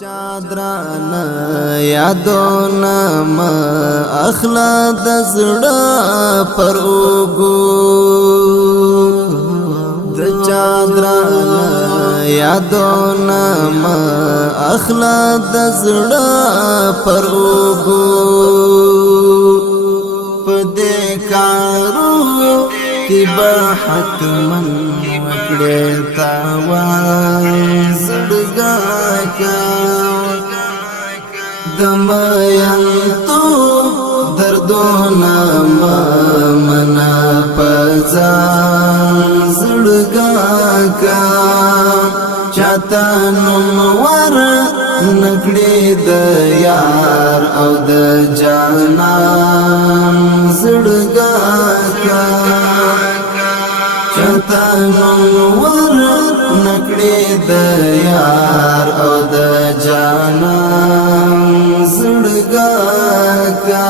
چادرانا یادونا ما اخلا دزڑا پر اوگو د چادرانا یادونا ما اخلا دزڑا پر اوگو پدے کارو کی با حتمن وکڑے تاوان زڑگا کا دمائن تو دردونا ما منا پزان زڑگا کا چاہتا نمور نکڑی د یار او د جانان زڑگا کا چاہتا نمور نکڑی د یار او د جانان زڑگا کا